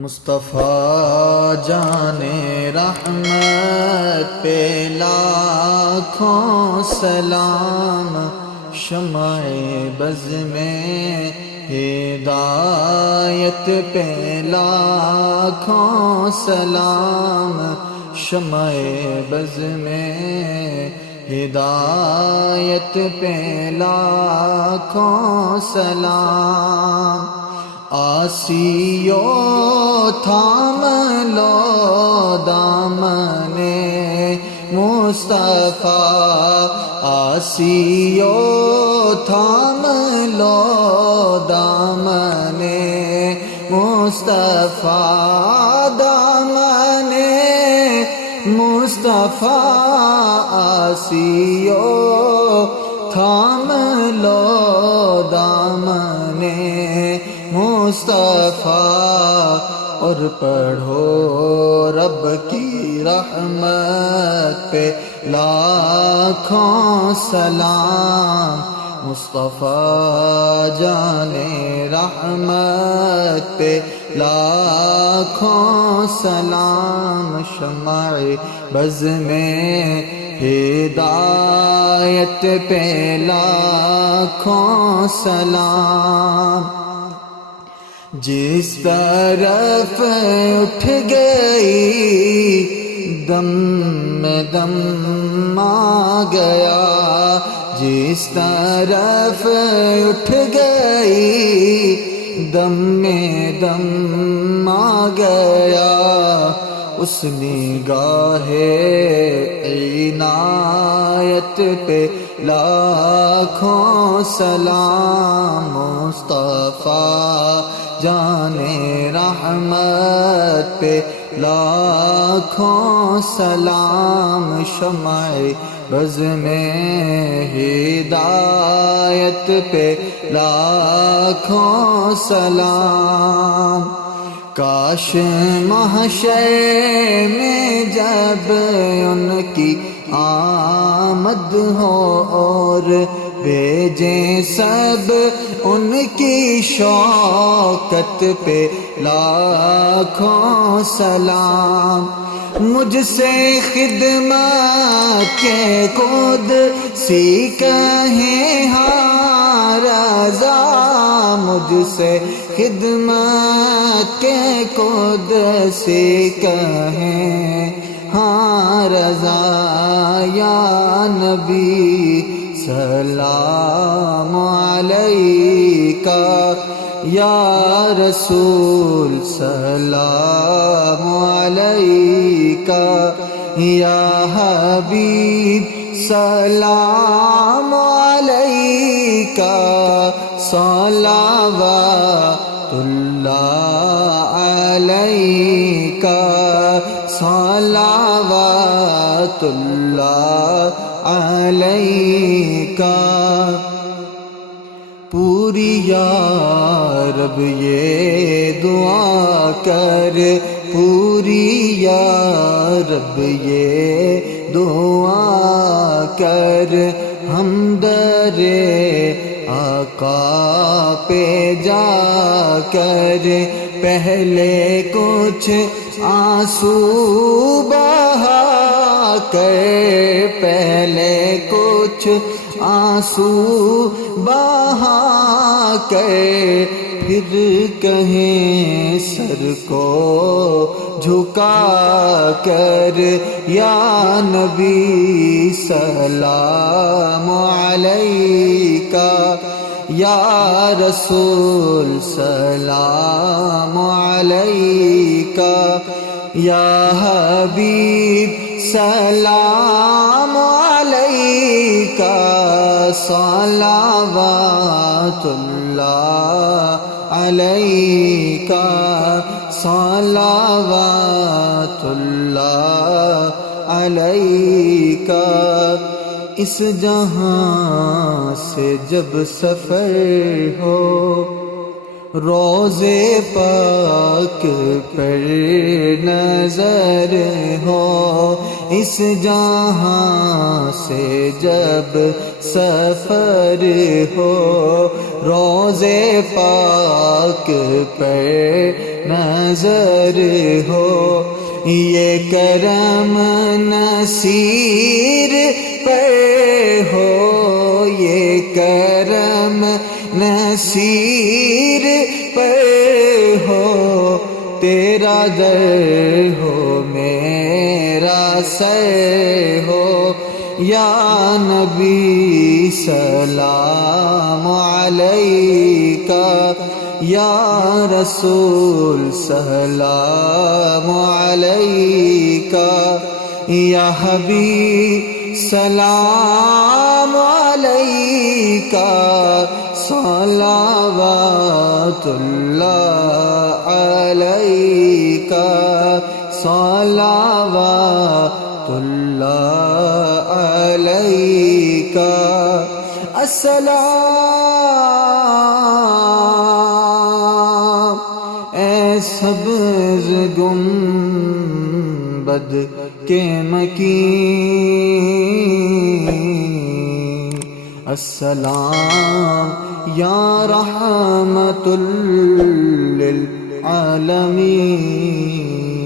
مصطفیٰ جان رحمت پہ لاکھوں سلام، شمع بز میں ہدایت پہ لاکھوں سلام، شمع بز میں ہدایت پہ لاکھوں سلام۔ آسیو تھام لو دامن مصطفیٰ، آسیو تھام لو دامن مصطفیٰ، دامن مصطفیٰ، آسیو تھام لو دامن مصطفیٰ، اور پڑھو رب کی رحمت پہ لاکھوں سلام۔ مصطفیٰ جان رحمت پہ لاکھوں سلام، شمع بز میں ہدایت پہ لاکھوں سلام۔ جس طرف اٹھ گئی دم میں دم آ گیا، جس طرف اٹھ گئی دم میں دم آ گیا، اس نگاہ عنایت پہ لاکھوں سلام۔ مصطفیٰ جان رحمت پہ لاکھوں سلام، شمع بز میں ہدایت پہ لاکھوں سلام۔ کاش محشر میں جب ان کی آمد ہو اور بھیجیں سب ان کی شوکت پہ لاکھوں سلام۔ مجھ سے خدمت کے قدسی کہیں ہاں رضا، مجھ سے خدمت کے قدسی کہیں ہاں رضا، یا نبی سلام علیکہ، یا رسول سلام علیکہ، یا حبیب سلام علیکہ، صلوات اللہ علیکہ، صلوات اللہ علیکہ۔ پوری یا رب یہ دعا کر، پوری یا رب یہ دعا کر، ہم در آقا پہ جا کر پہلے کچھ آنسو بہا کر، پہلے کچھ آنسو بہا کر، پھر کہیں سر کو جھکا کر، یا نبی سلام علیکہ، یا رسول سلام علیکہ، یا حبیب سلام علیکہ، صلوات اللہ علیکہ، صلوات اللہ علیکہ۔ اس جہاں سے جب سفر ہو، روضے پاک پر نظر ہو، اس جہاں سے جب سفر ہو، روضے پاک پر نظر ہو، یہ کرم نصیر پر ہو، یہ کرم نصیر پر ہو، تیرا در ہو میرا سر ہو، یا نبی سلام علیکہ، یا رسول سلام علیکہ، یا حبیب سلام علیکہ، صلوات اللہ علیکہ، صلوات اللہ علیکہ، السلام اے سبز گنبد کے مکین، السلام یا رحمت للعالمین۔